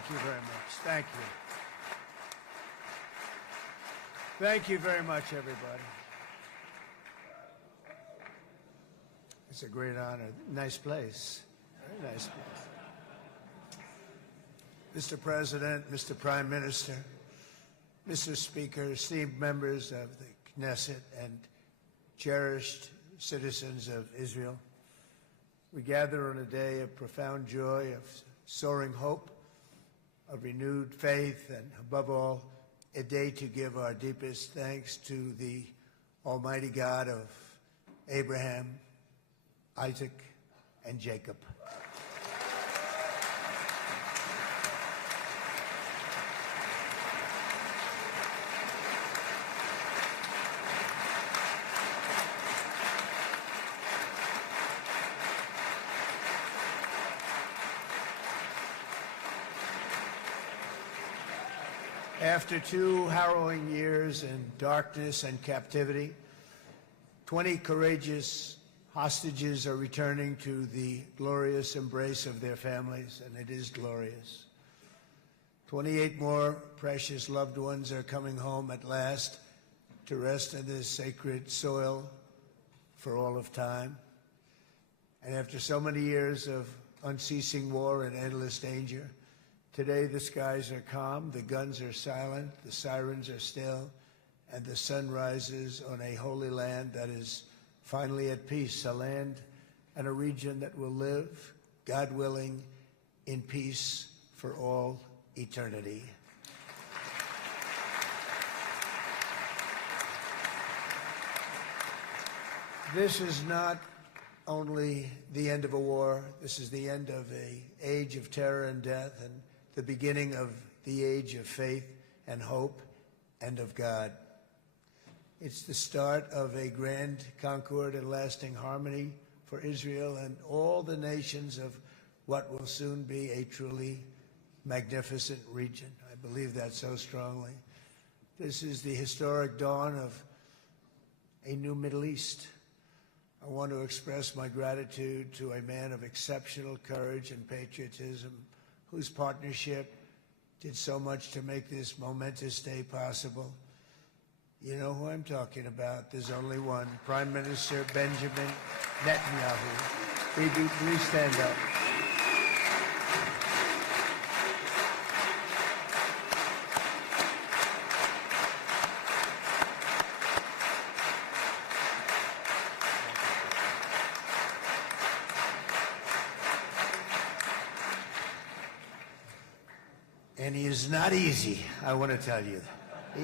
Thank you very much. Thank you. Thank you very much, everybody. It's a great honor. Nice place. Very nice place. Mr. President, Mr. Prime Minister, Mr. Speaker, esteemed members of the Knesset and cherished citizens of Israel, we gather on a day of profound joy, of soaring hope, of renewed faith, and above all, a day to give our deepest thanks to the Almighty God of Abraham, Isaac, and Jacob. After 2 harrowing years in darkness and captivity, 20 courageous hostages are returning to the glorious embrace of their families, and it is glorious. 28 more precious loved ones are coming home at last to rest in this sacred soil for all of time. And after so many years of unceasing war and endless danger, today the skies are calm, the guns are silent, the sirens are still, and the sun rises on a holy land that is finally at peace, a land and a region that will live, God willing, in peace for all eternity. This is not only the end of a war, this is the end of an age of terror and death, and the beginning of the age of faith and hope and of God. It's the start of a grand concord and lasting harmony for Israel and all the nations of what will soon be a truly magnificent region. I believe that so strongly. This is the historic dawn of a new Middle East. I want to express my gratitude to a man of exceptional courage and patriotism, whose partnership did so much to make this momentous day possible. You know who I'm talking about. There's only one, Prime Minister Benjamin Netanyahu. Bibi, please stand up. And he is not easy, I want to tell you.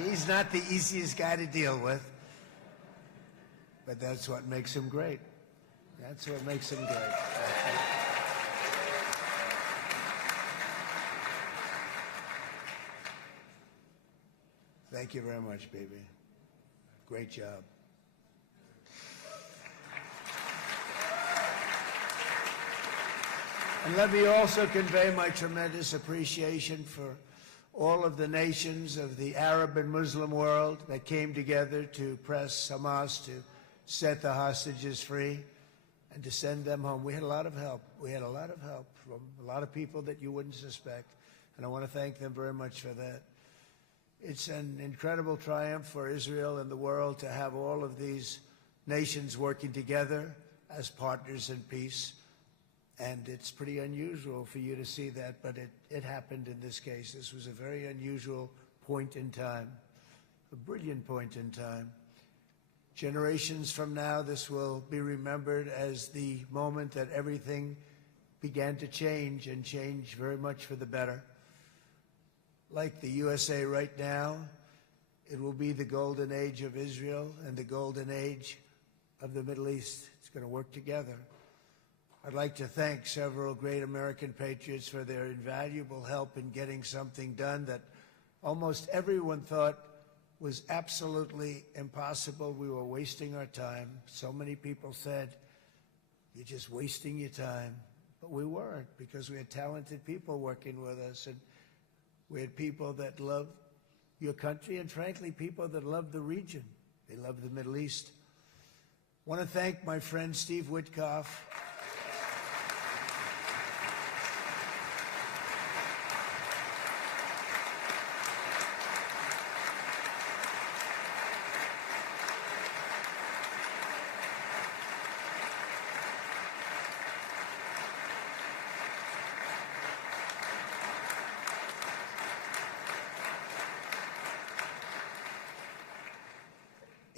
He's not the easiest guy to deal with, but that's what makes him great. That's what makes him great. Thank you very much, baby. Great job. And let me also convey my tremendous appreciation for all of the nations of the Arab and Muslim world that came together to press Hamas to set the hostages free and to send them home. We had a lot of help. We had a lot of help from a lot of people that you wouldn't suspect, and I want to thank them very much for that. It's an incredible triumph for Israel and the world to have all of these nations working together as partners in peace. And it's pretty unusual for you to see that, but it happened in this case. This was a very unusual point in time, a brilliant point in time. Generations from now, this will be remembered as the moment that everything began to change, and change very much for the better. Like the USA right now, it will be the golden age of Israel and the golden age of the Middle East. It's going to work together. I'd like to thank several great American patriots for their invaluable help in getting something done that almost everyone thought was absolutely impossible. We were wasting our time. So many people said, "You're just wasting your time." But we weren't, because we had talented people working with us, and we had people that love your country, and frankly, people that love the region. They love the Middle East. I want to thank my friend Steve Witkoff.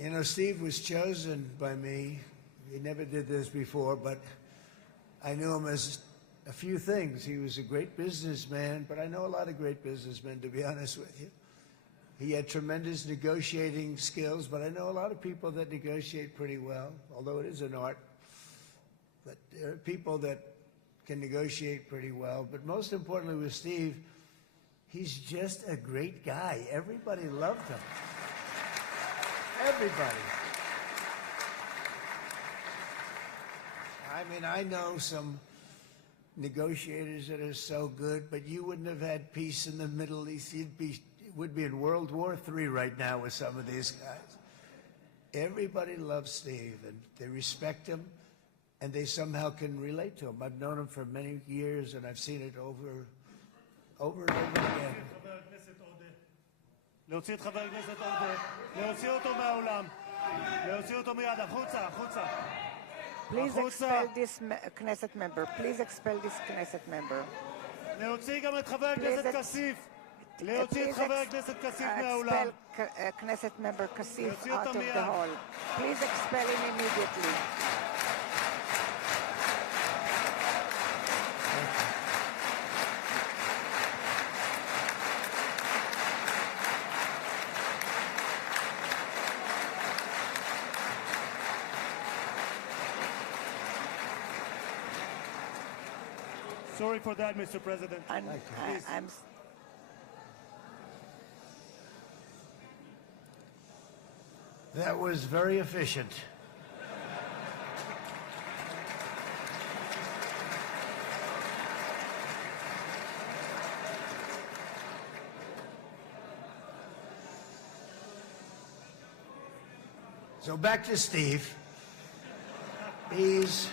You know, Steve was chosen by me. He never did this before, but I knew him as a few things. He was a great businessman, but I know a lot of great businessmen, to be honest with you. He had tremendous negotiating skills, but I know a lot of people that negotiate pretty well, although it is an art. But there are people that can negotiate pretty well. But most importantly with Steve, he's just a great guy. Everybody loved him. Everybody. I mean, I know some negotiators that are so good, but you wouldn't have had peace in the Middle East. It would be in World War III right now with some of these guys. Everybody loves Steve, and they respect him, and they somehow can relate to him. I've known him for many years, and I've seen it over and over again. להוציא את חבר הכנסת עודה, להוציא אותו מהאולם, להוציא אותו מיד, החוצה, החוצה. Please expel this Knesset member. Please expel this Knesset member. להוציא גם את חבר הכנסת כסיף. להוציא את חבר הכנסת כסיף מהאולם. Expel Knesset member Kasif out of the hall. Please expel him immediately. Sorry for that, Mr. President. That was very efficient. So back to Steve. He's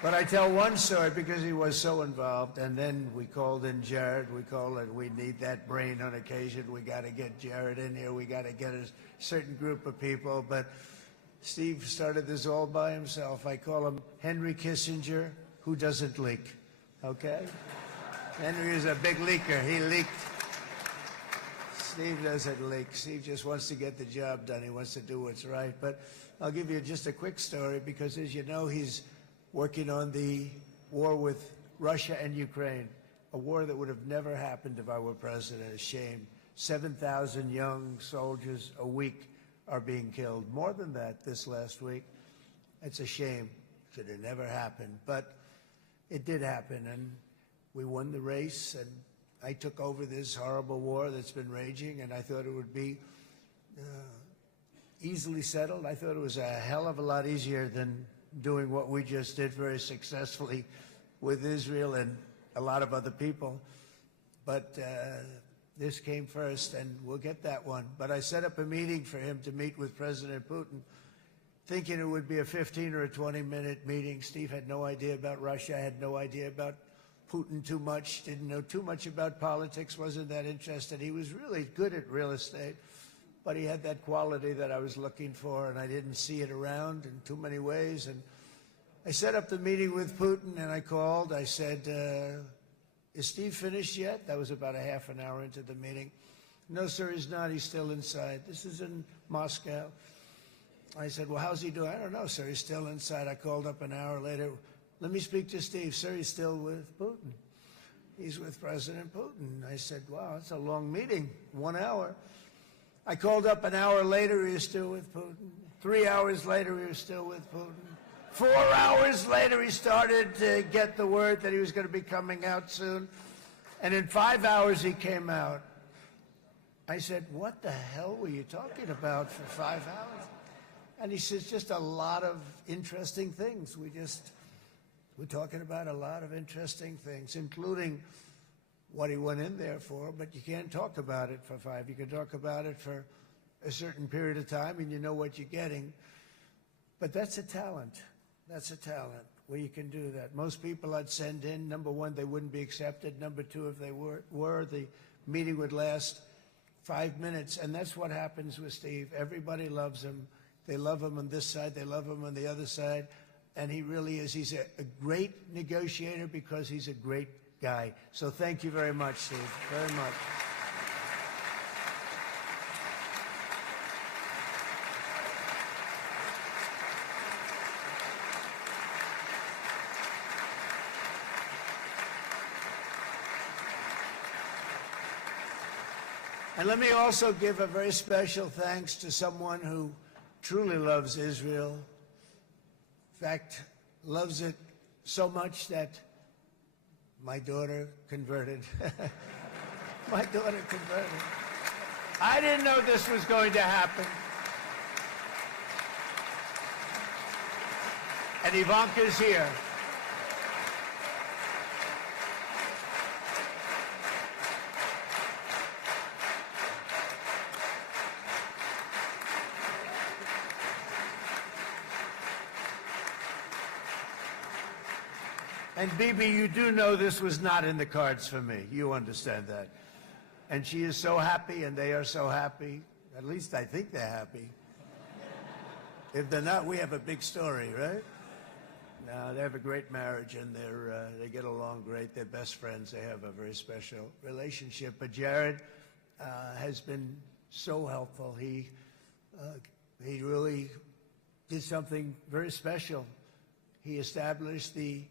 But I tell one story because he was so involved, and then we called in Jared. We need that brain on occasion. We got to get Jared in here. We got to get a certain group of people. But Steve started this all by himself. I call him Henry Kissinger, who doesn't leak. Okay? Henry is a big leaker. He leaked. Steve doesn't leak. Steve just wants to get the job done. He wants to do what's right. But I'll give you just a quick story because, as you know, he's working on the war with Russia and Ukraine, a war that would have never happened if I were president. A shame. 7,000 young soldiers a week are being killed. More than that this last week. It's a shame. It should have never happened. But it did happen, and we won the race, and I took over this horrible war that's been raging, and I thought it would be easily settled. I thought it was a hell of a lot easier than doing what we just did very successfully with Israel and a lot of other people. But this came first, and we'll get that one. But I set up a meeting for him to meet with President Putin, thinking it would be a 15 or a 20-minute meeting. Steve had no idea about Russia, had no idea about Putin too much, didn't know too much about politics, wasn't that interested. He was really good at real estate, but he had that quality that I was looking for, and I didn't see it around in too many ways. And I set up the meeting with Putin, and I called. I said, is Steve finished yet? That was about a half an hour into the meeting. No, sir, he's not. He's still inside. This is in Moscow. I said, well, how's he doing? I don't know, sir. He's still inside. I called up an hour later. Let me speak to Steve. Sir, he's still with Putin. He's with President Putin. I said, wow, that's a long meeting, 1 hour. I called up an hour later, he was still with Putin. 3 hours later, he was still with Putin. 4 hours later, he started to get the word that he was going to be coming out soon. And in 5 hours, he came out. I said, what the hell were you talking about for 5 hours? And he says, just a lot of interesting things. We're talking about a lot of interesting things, including what he went in there for, but you can't talk about it for 5. You can talk about it for a certain period of time, and you know what you're getting. But that's a talent. That's a talent, where you can do that. Most people I'd send in, number one, they wouldn't be accepted. Number two, if they were, the meeting would last 5 minutes, and that's what happens with Steve. Everybody loves him. They love him on this side. They love him on the other side. and he really is. He's a great negotiator because he's a great guy. So thank you very much, Steve, very much. And let me also give a very special thanks to someone who truly loves Israel. In fact, loves it so much that my daughter converted. My daughter converted. I didn't know this was going to happen. And Ivanka's here. And Bibi, you do know this was not in the cards for me. You understand that. And she is so happy, and they are so happy. At least I think they're happy. If they're not, we have a big story, right? No, they have a great marriage, and they get along great. They're best friends. They have a very special relationship. But Jared has been so helpful. He really did something very special. He established the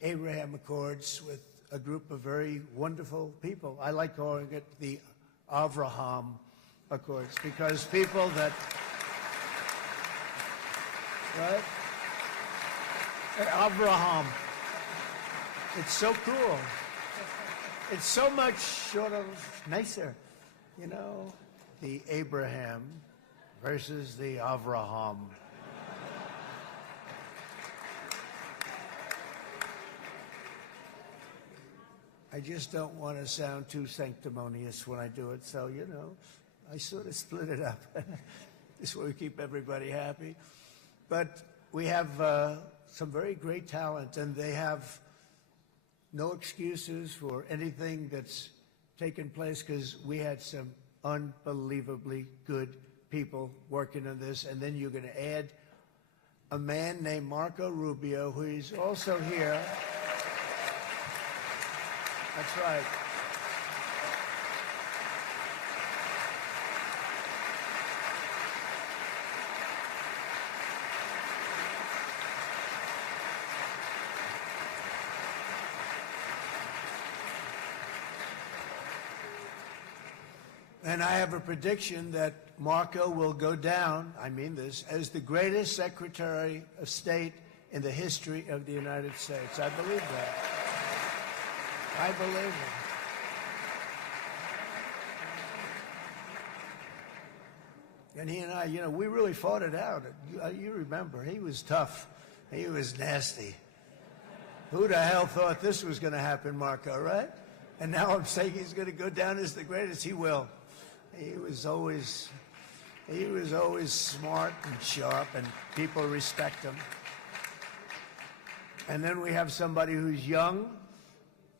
Abraham Accords with a group of very wonderful people. I like calling it the Avraham Accords because people that, right? Avraham. It's so cool. It's so much sort of nicer, you know, the Abraham versus the Avraham. I just don't want to sound too sanctimonious when I do it, so, you know, I sort of split it up. This way we keep everybody happy. But we have some very great talent, and they have no excuses for anything that's taken place because we had some unbelievably good people working on this. And then you're going to add a man named Marco Rubio, who is also here. That's right. And I have a prediction that Marco will go down, I mean this, as the greatest Secretary of State in the history of the United States. I believe that. I believe it. And he and I, you know, we really fought it out. You remember, he was tough. He was nasty. Who the hell thought this was going to happen, Marco, right? And now I'm saying he's going to go down as the greatest. He will. He was always smart and sharp, and people respect him. And then we have somebody who's young,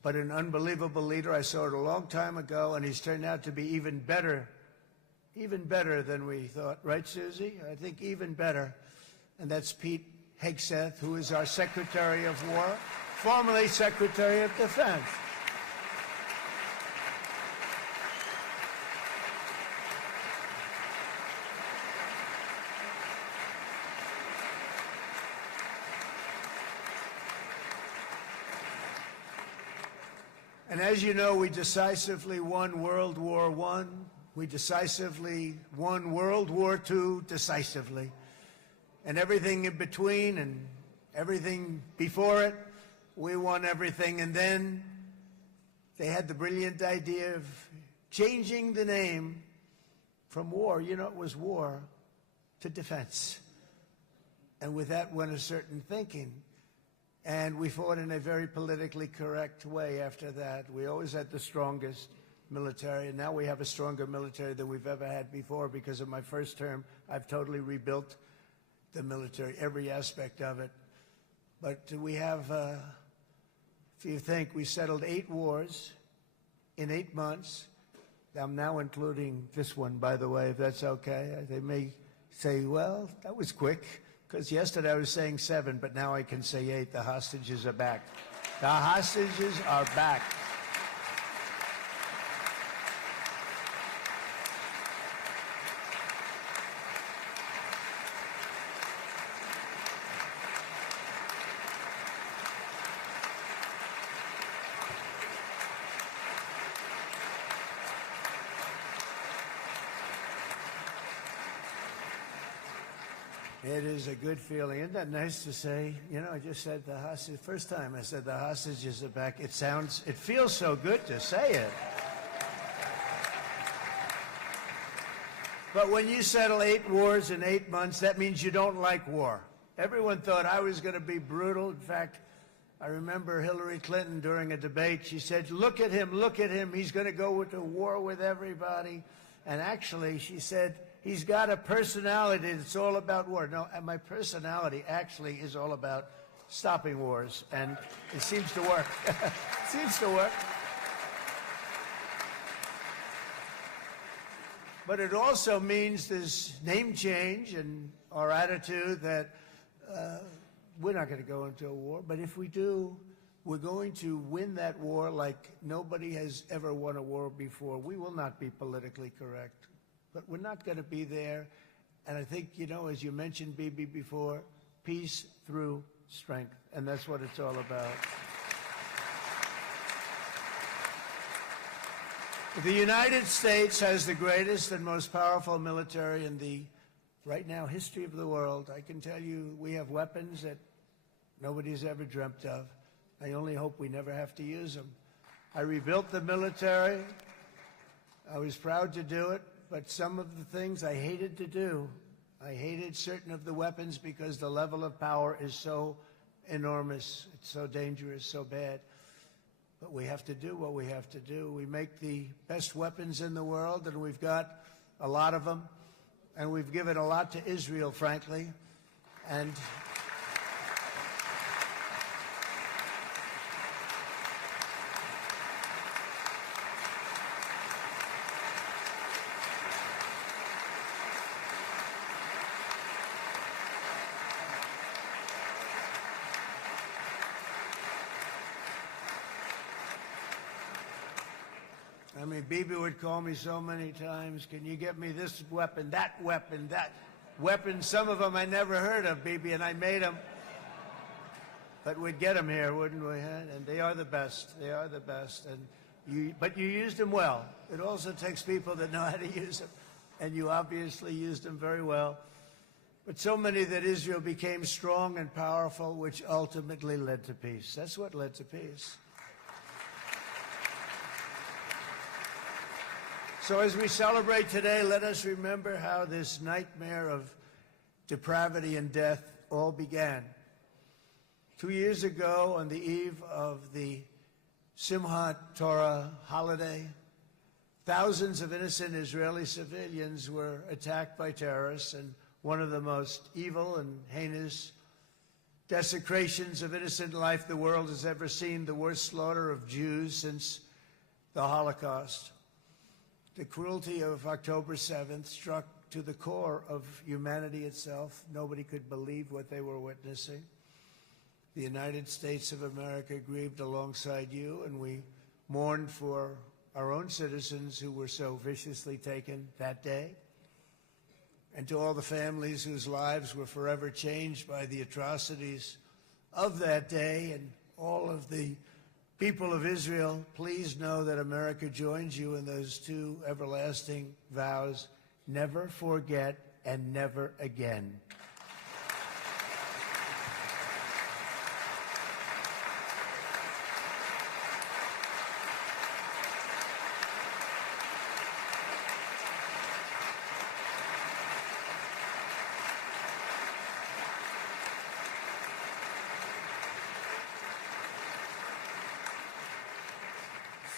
but an unbelievable leader. I saw it a long time ago, and he's turned out to be even better than we thought. Right, Susie? I think even better. And that's Pete Hegseth, who is our Secretary of War, formerly Secretary of Defense. And as you know, we decisively won World War I. We decisively won World War II decisively. And everything in between and everything before it, we won everything. And then they had the brilliant idea of changing the name from war, you know, it was war, to defense. And with that went a certain thinking. And we fought in a very politically correct way after that. We always had the strongest military, and now we have a stronger military than we've ever had before. Because of my first term, I've totally rebuilt the military, every aspect of it. But we have, if you think, we settled 8 wars in 8 months. I'm now including this one, by the way, if that's okay. They may say, well, that was quick. Because yesterday I was saying 7, but now I can say 8. The hostages are back. The hostages are back. It is a good feeling. Isn't that nice to say? You know, I just said the hostage. First time I said the hostages are back. It feels so good to say it. But when you settle 8 wars in 8 months, that means you don't like war. Everyone thought I was going to be brutal. In fact, I remember Hillary Clinton during a debate, she said, look at him, he's going to go to war with everybody. And actually, she said, he's got a personality that's all about war. No, and my personality actually is all about stopping wars, and it seems to work. It seems to work. But it also means this name change in our attitude that we're not going to go into a war, but if we do, we're going to win that war like nobody has ever won a war before. We will not be politically correct. But we're not going to be there. And I think, you know, as you mentioned, Bibi, before, peace through strength. And that's what it's all about. The United States has the greatest and most powerful military in the, right now, history of the world. I can tell you we have weapons that nobody's ever dreamt of. I only hope we never have to use them. I rebuilt the military. I was proud to do it. But some of the things I hated to do, I hated certain of the weapons because the level of power is so enormous, it's so dangerous, so bad. But we have to do what we have to do. We make the best weapons in the world, and we've got a lot of them. And we've given a lot to Israel, frankly. And I mean, Bibi would call me so many times, can you get me this weapon, that weapon, that weapon? Some of them I never heard of, Bibi, and I made them. But we'd get them here, wouldn't we? And they are the best. They are the best. But you used them well. It also takes people that know how to use them. And you obviously used them very well. But so many that Israel became strong and powerful, which ultimately led to peace. That's what led to peace. So as we celebrate today, let us remember how this nightmare of depravity and death all began. 2 years ago, on the eve of the Simchat Torah holiday, thousands of innocent Israeli civilians were attacked by terrorists, and one of the most evil and heinous desecrations of innocent life the world has ever seen, the worst slaughter of Jews since the Holocaust. The cruelty of October 7th struck to the core of humanity itself. Nobody could believe what they were witnessing. The United States of America grieved alongside you, and we mourned for our own citizens who were so viciously taken that day. And to all the families whose lives were forever changed by the atrocities of that day, and all of the people of Israel, please know that America joins you in those 2 everlasting vows: never forget and never again.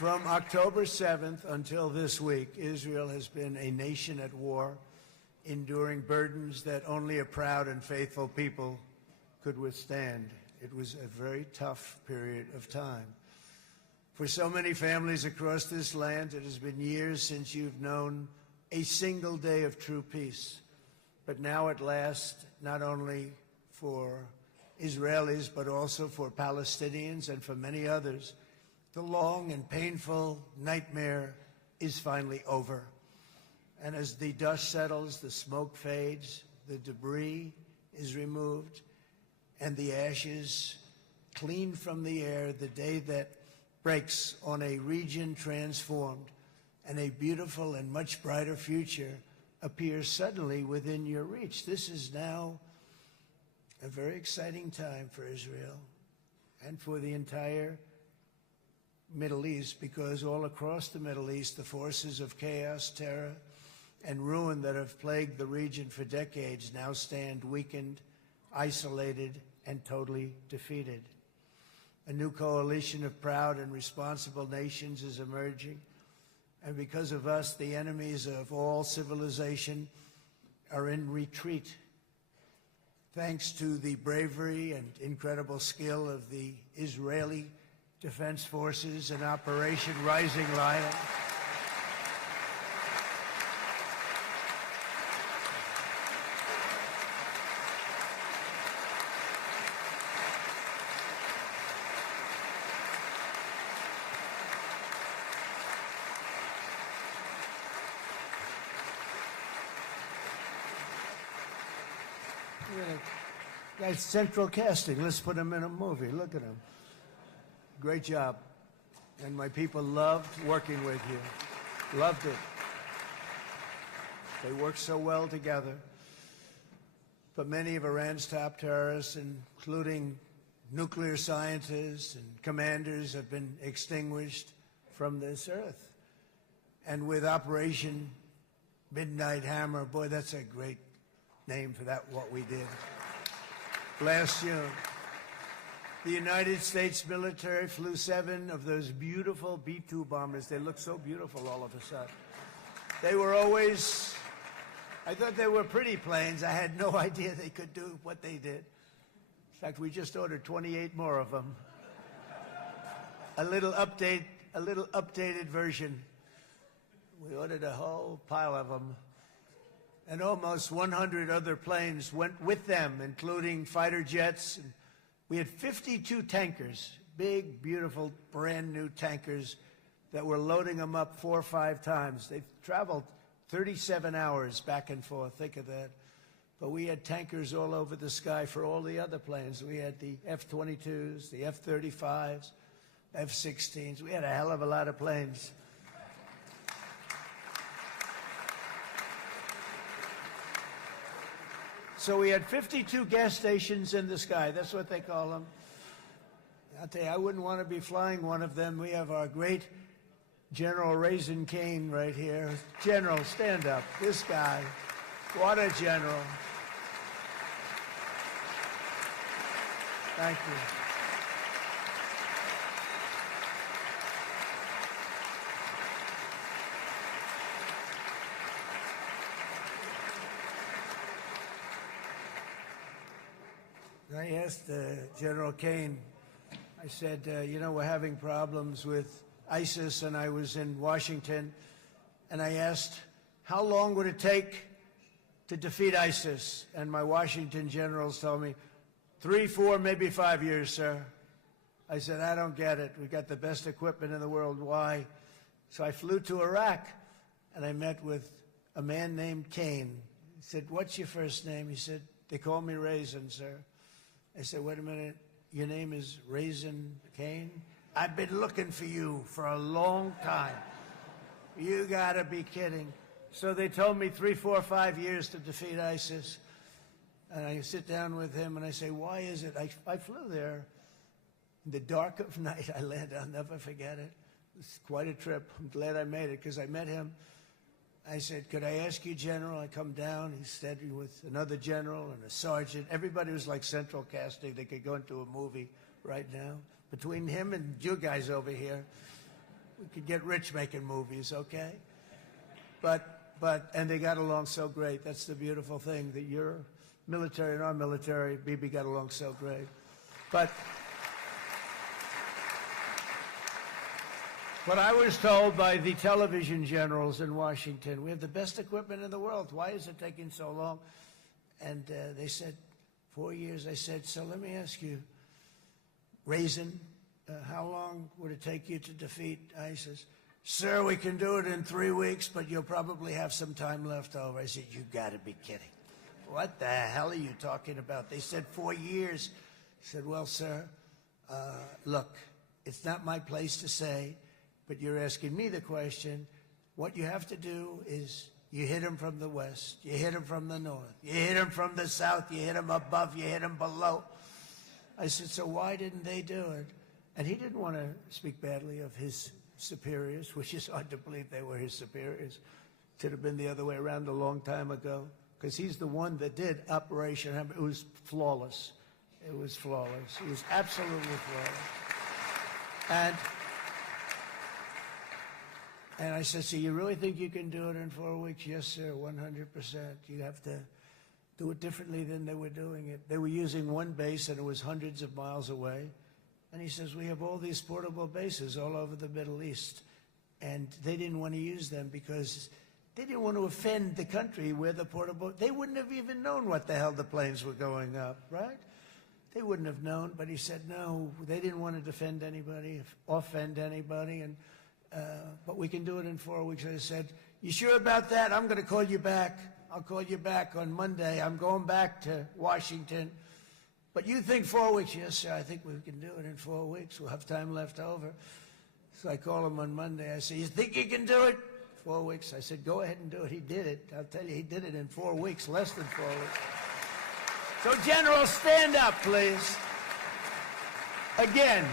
From October 7th until this week, Israel has been a nation at war, enduring burdens that only a proud and faithful people could withstand. It was a very tough period of time. For so many families across this land, it has been years since you've known a single day of true peace. But now at last, not only for Israelis, but also for Palestinians and for many others. The long and painful nightmare is finally over. And as the dust settles, the smoke fades, the debris is removed, and the ashes cleaned from the air, the day that breaks on a region transformed, and a beautiful and much brighter future appears suddenly within your reach. This is now a very exciting time for Israel and for the entire Middle East, because all across the Middle East, the forces of chaos, terror, and ruin that have plagued the region for decades now stand weakened, isolated, and totally defeated. A new coalition of proud and responsible nations is emerging, and because of us, the enemies of all civilization are in retreat. Thanks to the bravery and incredible skill of the Israeli Defense Forces and Operation Rising Lion, that's central casting. Let's put him in a movie. Look at him. Great job. And my people loved working with you. Loved it. They worked so well together. But many of Iran's top terrorists, including nuclear scientists and commanders, have been extinguished from this earth. And with Operation Midnight Hammer, boy, that's a great name for that, what we did. Last June, the United States military flew 7 of those beautiful B-2 bombers. They look so beautiful all of a sudden. They were always, I thought they were pretty planes. I had no idea they could do what they did. In fact, we just ordered 28 more of them. A little updated version. We ordered a whole pile of them. And almost 100 other planes went with them, including fighter jets. And we had 52 tankers, big, beautiful, brand new tankers that were loading them up 4 or 5 times. They've traveled 37 hours back and forth. Think of that. But we had tankers all over the sky for all the other planes. We had the F-22s, the F-35s, F-16s. We had a hell of a lot of planes. So we had 52 gas stations in the sky. That's what they call them. I'll tell you, I wouldn't want to be flying one of them. We have our great General Raisin Cain right here. General, stand up. This guy. What a general. Thank you. I asked General Cain, I said, you know, we're having problems with ISIS, and I was in Washington, and I asked, how long would it take to defeat ISIS? And my Washington generals told me, 3, 4, maybe 5 years, sir. I said, I don't get it. We've got the best equipment in the world. Why? So I flew to Iraq, and I met with a man named Cain. He said, what's your first name? He said, they call me Raisin, sir. I said, wait a minute, your name is Raisin Cain? I've been looking for you for a long time. You gotta be kidding. So they told me 3, 4, 5 years to defeat ISIS. And I sit down with him and I say, why is it? I flew there in the dark of night. I landed, I'll never forget it. It's quite a trip. I'm glad I made it because I met him. I said, could I ask you, General? I come down. He's standing with another general and a sergeant. Everybody was like central casting. They could go into a movie right now. Between him and you guys over here, we could get rich making movies, okay? And they got along so great. That's the beautiful thing, that your military and our military, Bibi, got along so great. But I was told by the television generals in Washington, we have the best equipment in the world. Why is it taking so long? And they said, 4 years. I said, so let me ask you, Raisin, how long would it take you to defeat ISIS? Sir, we can do it in 3 weeks, but you'll probably have some time left over. I said, you got to be kidding. What the hell are you talking about? They said 4 years. I said, well, sir, look, it's not my place to say, but you're asking me the question. What you have to do is you hit him from the west, you hit him from the north, you hit him from the south, you hit him above, you hit him below. I said, so why didn't they do it? And he didn't want to speak badly of his superiors, which is hard to believe they were his superiors. It should have been the other way around a long time ago, because he's the one that did Operation Hammer. It was flawless. It was flawless. It was absolutely flawless. And I said, so you really think you can do it in 4 weeks? Yes, sir, 100%. You have to do it differently than they were doing it. They were using one base, and it was hundreds of miles away. And he says, we have all these portable bases all over the Middle East. And they didn't want to use them because they didn't want to offend the country where the portable... They wouldn't have even known what the hell the planes were going up, right? They wouldn't have known. But he said, no, they didn't want to defend anybody, offend anybody. And but we can do it in 4 weeks. I said, you sure about that? I'm going to call you back. I'll call you back on Monday. I'm going back to Washington. But you think 4 weeks? Yes, sir, I think we can do it in 4 weeks. We'll have time left over. So I call him on Monday. I say, you think you can do it? 4 weeks. I said, go ahead and do it. He did it. I'll tell you, he did it in 4 weeks, less than 4 weeks. So, General, stand up, please. Again,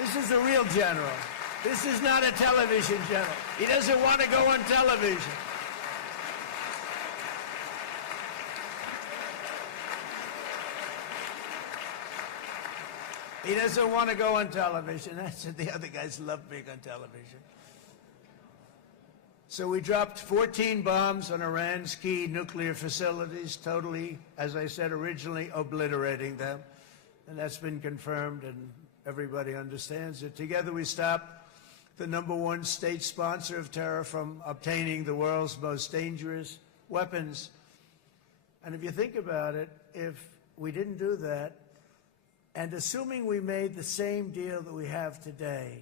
this is the real general. This is not a television general. He doesn't want to go on television. He doesn't want to go on television. That's it. The other guys love being on television. So we dropped 14 bombs on Iran's key nuclear facilities, totally, as I said originally, obliterating them. And that's been confirmed, and everybody understands it. Together we stopped the #1 state sponsor of terror from obtaining the world's most dangerous weapons. And if you think about it, if we didn't do that, and assuming we made the same deal that we have today,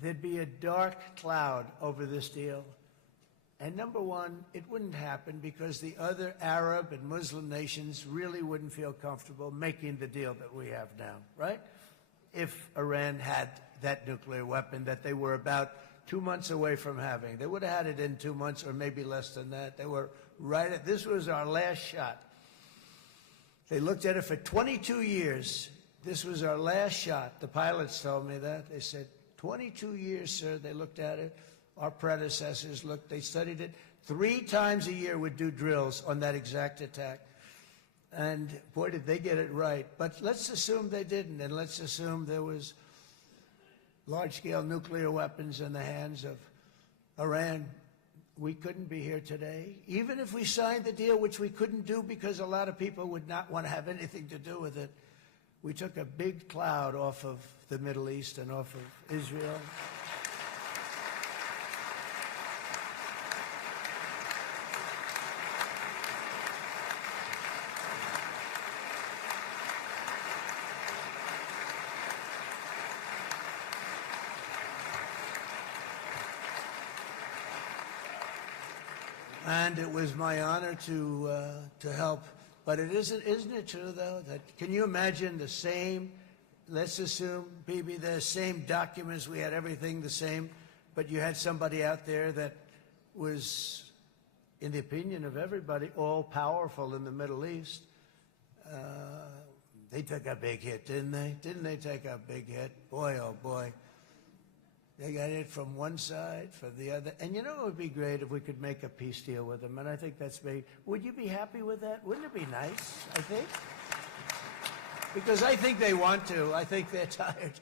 there'd be a dark cloud over this deal. And #1, it wouldn't happen because the other Arab and Muslim nations really wouldn't feel comfortable making the deal that we have now, right? If Iran had that nuclear weapon that they were about 2 months away from having. They would have had it in 2 months or maybe less than that. They were right at, this was our last shot. They looked at it for 22 years. This was our last shot. The pilots told me that. They said, 22 years, sir. They looked at it. Our predecessors looked, they studied it. 3 times a year would do drills on that exact attack. And boy, did they get it right. But let's assume they didn't, and let's assume there was large-scale nuclear weapons in the hands of Iran. We couldn't be here today. Even if we signed the deal, which we couldn't do because a lot of people would not want to have anything to do with it, we took a big cloud off of the Middle East and off of Israel. And it was my honor to help. But it isn't it true, though, that can you imagine the same, let's assume, Bibi, the same documents, we had everything the same, but you had somebody out there that was, in the opinion of everybody, all-powerful in the Middle East. They took a big hit, didn't they? Didn't they take a big hit? Boy, oh boy. They got it from one side, from the other. And you know it would be great if we could make a peace deal with them, and I think that's big. Would you be happy with that? Wouldn't it be nice, I think? Because I think they want to. I think they're tired.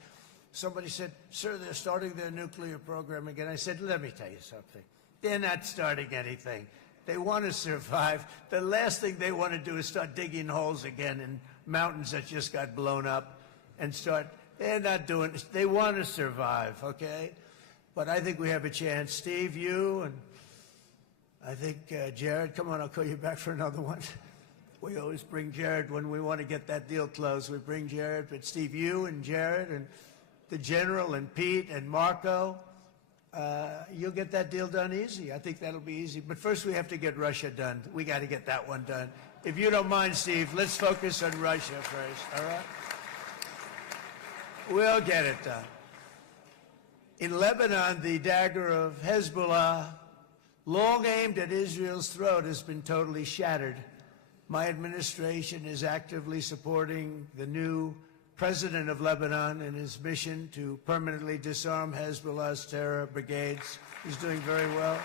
Somebody said, sir, they're starting their nuclear program again. I said, let me tell you something. They're not starting anything. They want to survive. The last thing they want to do is start digging holes again in mountains that just got blown up and start... They're not doing this. They want to survive, okay? But I think we have a chance. Steve, you, and I think Jared, come on, I'll call you back for another one. We always bring Jared when we want to get that deal closed. We bring Jared, but Steve, you and Jared and the General and Pete and Marco, you'll get that deal done easy. I think that'll be easy. But first we have to get Russia done. We got to get that one done. If you don't mind, Steve, let's focus on Russia first, all right? We'll get it done. In Lebanon, the dagger of Hezbollah, long aimed at Israel's throat, has been totally shattered. My administration is actively supporting the new president of Lebanon in his mission to permanently disarm Hezbollah's terror brigades. He's doing very well.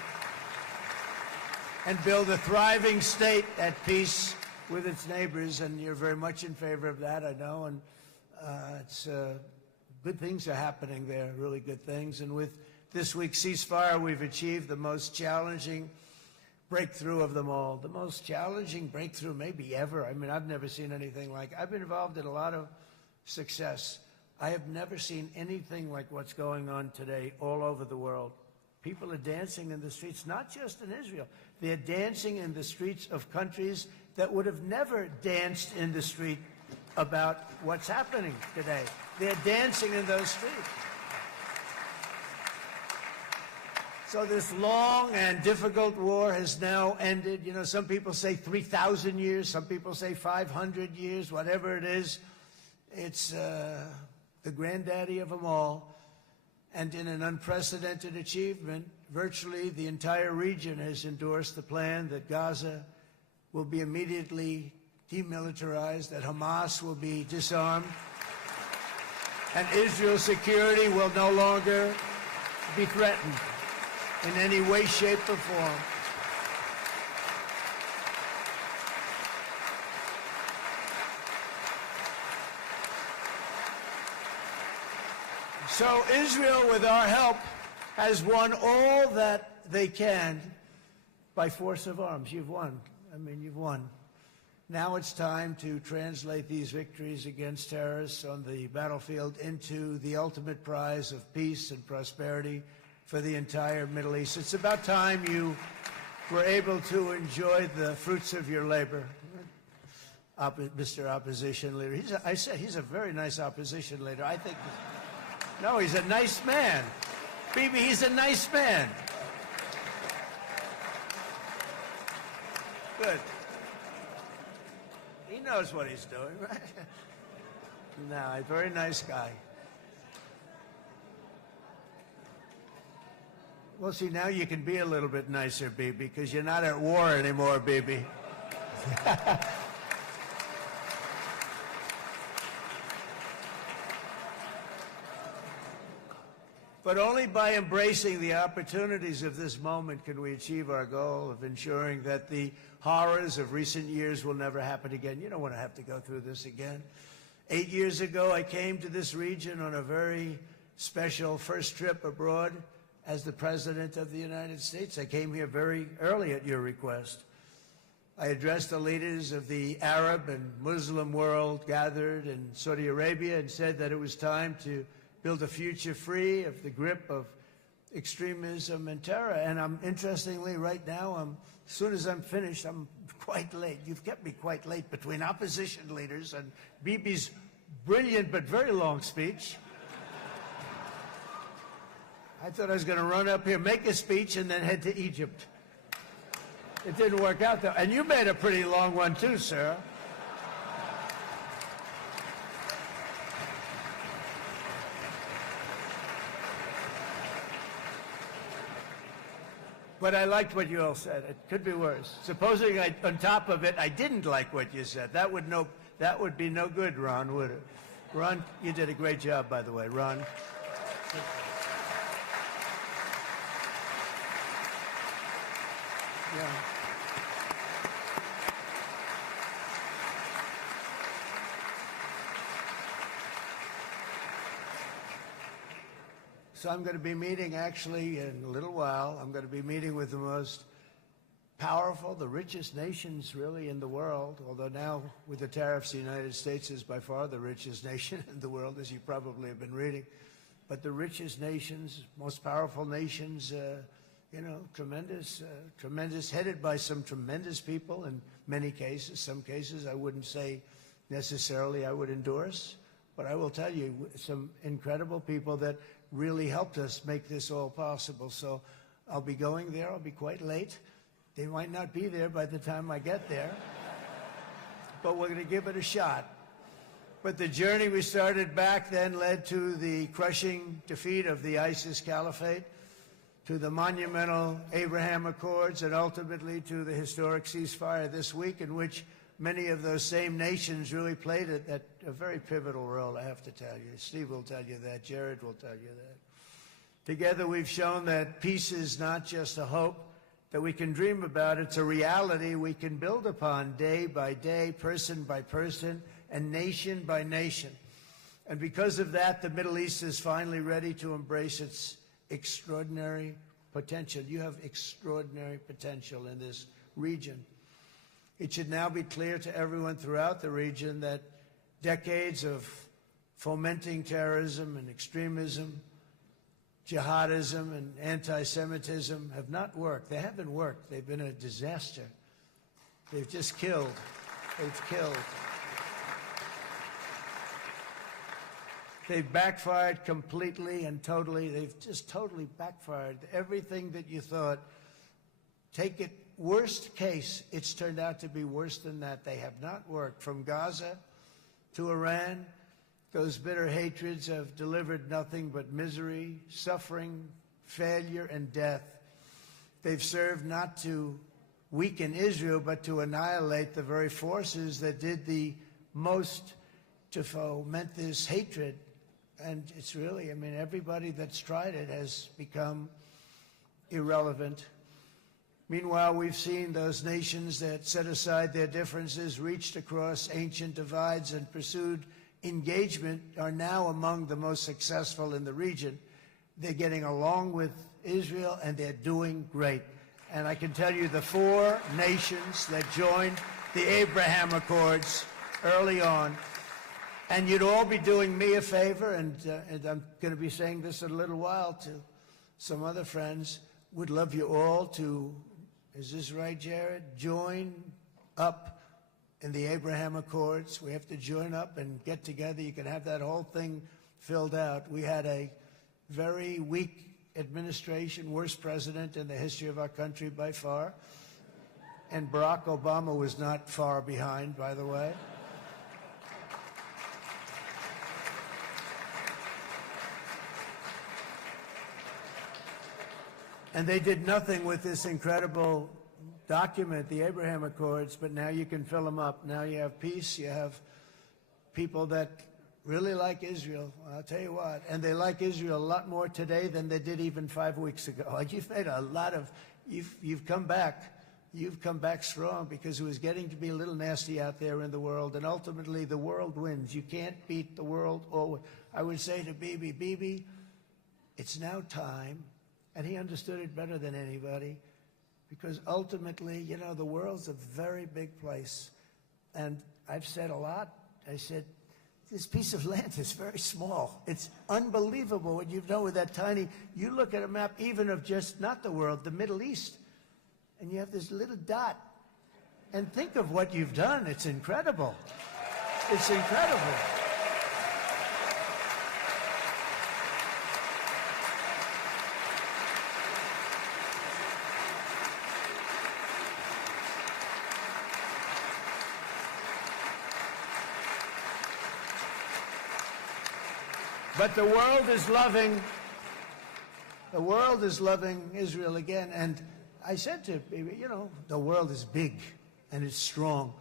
And build a thriving state at peace with its neighbors. And you're very much in favor of that, I know. And good things are happening there, really good things. And with this week's ceasefire, we've achieved the most challenging breakthrough of them all. The most challenging breakthrough maybe ever. I mean, I've never seen anything like it. I've been involved in a lot of success. I have never seen anything like what's going on today all over the world. People are dancing in the streets, not just in Israel. They're dancing in the streets of countries that would have never danced in the street about what's happening today. They're dancing in those streets. So this long and difficult war has now ended. You know, some people say 3,000 years, some people say 500 years, whatever it is. It's the granddaddy of them all. And in an unprecedented achievement, virtually the entire region has endorsed the plan that Gaza will be immediately demilitarized, that Hamas will be disarmed, and Israel's security will no longer be threatened in any way, shape, or form. So Israel, with our help, has won all that they can by force of arms. You've won. I mean, you've won. Now it's time to translate these victories against terrorists on the battlefield into the ultimate prize of peace and prosperity for the entire Middle East. It's about time you were able to enjoy the fruits of your labor. Mr. Opposition Leader. I said he's a very nice opposition leader. I think, no, he's a nice man. Bibi, he's a nice man. Good. He knows what he's doing, right? No, a very nice guy. Well, see, now you can be a little bit nicer, Bibi, because you're not at war anymore, Bibi. But only by embracing the opportunities of this moment can we achieve our goal of ensuring that the horrors of recent years will never happen again. You don't want to have to go through this again. 8 years ago, I came to this region on a very special first trip abroad as the President of the United States. I came here very early at your request. I addressed the leaders of the Arab and Muslim world gathered in Saudi Arabia and said that it was time to build a future free of the grip of extremism and terror. And interestingly, right now, as soon as I'm finished, I'm quite late. You've kept me quite late between opposition leaders and Bibi's brilliant but very long speech. I thought I was going to run up here, make a speech, and then head to Egypt. It didn't work out, though. And you made a pretty long one, too, sir. But I liked what you all said. It could be worse. Supposing on top of it, I didn't like what you said. That would be no good, Ron, would it? Ron, you did a great job, by the way, Ron. Yeah. So I'm going to be meeting, actually, in a little while, I'm going to be meeting with the most powerful, the richest nations, really, in the world, although now, with the tariffs, the United States is by far the richest nation in the world, as you probably have been reading. But the richest nations, most powerful nations tremendous, headed by some tremendous people in many cases. Some cases I wouldn't say necessarily I would endorse, but I will tell you some incredible people that really helped us make this all possible. So I'll be going there. I'll be quite late. They might not be there by the time I get there, but we're going to give it a shot. But the journey we started back then led to the crushing defeat of the ISIS caliphate, to the monumental Abraham Accords, and ultimately to the historic ceasefire this week, in which many of those same nations really played a very pivotal role, I have to tell you. Steve will tell you that. Jared will tell you that. Together we've shown that peace is not just a hope that we can dream about. It's a reality we can build upon day by day, person by person, and nation by nation. And because of that, the Middle East is finally ready to embrace its extraordinary potential. You have extraordinary potential in this region. It should now be clear to everyone throughout the region that decades of fomenting terrorism and extremism, jihadism and anti-Semitism have not worked. They haven't worked. They've been a disaster. They've just killed. They've killed. They've backfired completely and totally. They've just totally backfired. Everything that you thought, take it worst case, it's turned out to be worse than that. They have not worked. From Gaza to Iran, those bitter hatreds have delivered nothing but misery, suffering, failure, and death. They've served not to weaken Israel, but to annihilate the very forces that did the most to foment this hatred. And it's really, I mean, everybody that's tried it has become irrelevant. Meanwhile, we've seen those nations that set aside their differences, reached across ancient divides, and pursued engagement are now among the most successful in the region. They're getting along with Israel, and they're doing great. And I can tell you the 4 nations that joined the Abraham Accords early on, and you'd all be doing me a favor, and I'm going to be saying this in a little while to some other friends, would love you all to, is this right, Jared? Join up in the Abraham Accords. We have to join up and get together. You can have that whole thing filled out. We had a very weak administration, worst president in the history of our country by far. And Barack Obama was not far behind, by the way. And they did nothing with this incredible document, the Abraham Accords, but now you can fill them up. Now you have peace. You have people that really like Israel. I'll tell you what. And they like Israel a lot more today than they did even 5 weeks ago. You've made a lot of, you've come back. You've come back strong, because it was getting to be a little nasty out there in the world. And ultimately, the world wins. You can't beat the world always. I would say to Bibi, it's now time. And he understood it better than anybody, because ultimately, you know, the world's a very big place. And I've said a lot. I said, this piece of land is very small. It's unbelievable what you've done with that tiny, you look at a map even of just not the world, the Middle East, and you have this little dot. And think of what you've done. It's incredible. It's incredible. But the world is loving Israel again. And I said to Bibi, you know, the world is big and it's strong.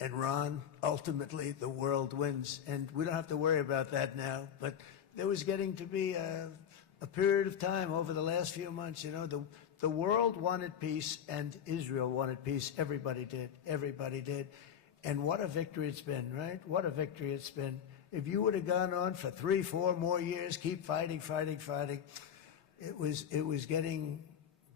And Ron, ultimately, the world wins. And we don't have to worry about that now. But there was getting to be a period of time over the last few months, you know, the world wanted peace and Israel wanted peace. Everybody did. Everybody did. And what a victory it's been, right? What a victory it's been. If you would have gone on for 3-4 more years, keep fighting, it was getting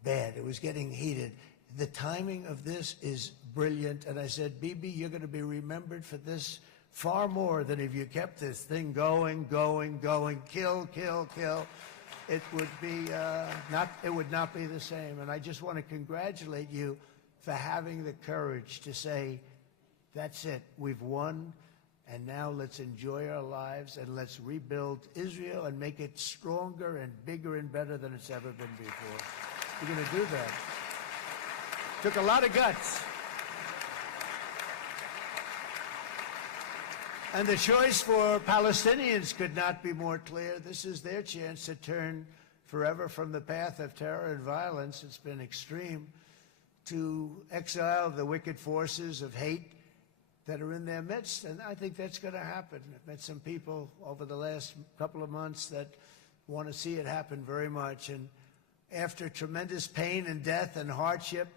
bad. It was getting heated. The timing of this is brilliant. And I said, Bibi, you're going to be remembered for this far more than if you kept this thing going, kill. it would be it would not be the same. And I just want to congratulate you for having the courage to say, that's it, we've won, and now let's enjoy our lives and let's rebuild Israel and make it stronger and bigger and better than it's ever been before. You're going to do that. Took a lot of guts. And the choice for Palestinians could not be more clear. This is their chance to turn forever from the path of terror and violence. It's been extreme, to exile the wicked forces of hate that are in their midst. And I think that's going to happen. I've met some people over the last couple of months that want to see it happen very much. And after tremendous pain and death and hardship,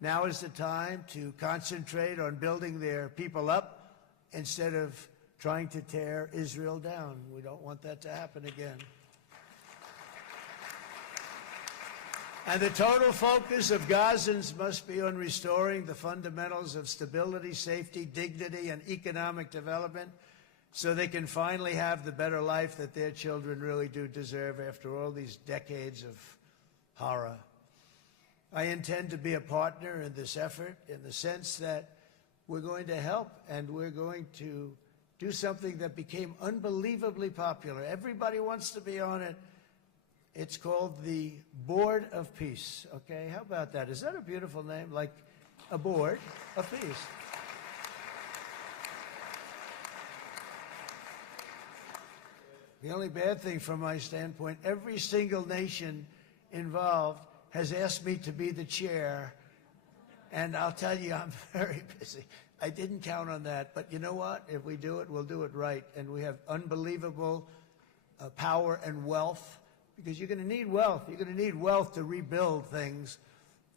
now is the time to concentrate on building their people up instead of trying to tear Israel down. We don't want that to happen again. And the total focus of Gazans must be on restoring the fundamentals of stability, safety, dignity, and economic development so they can finally have the better life that their children really do deserve after all these decades of horror. I intend to be a partner in this effort in the sense that we're going to help and we're going to do something that became unbelievably popular. Everybody wants to be on it. It's called the Board of Peace, okay? How about that? Is that a beautiful name? Like a board of peace. The only bad thing from my standpoint, every single nation involved has asked me to be the chair, and I'll tell you, I'm very busy. I didn't count on that, but you know what? If we do it, we'll do it right, and we have unbelievable power and wealth, because you're going to need wealth. You're going to need wealth to rebuild things,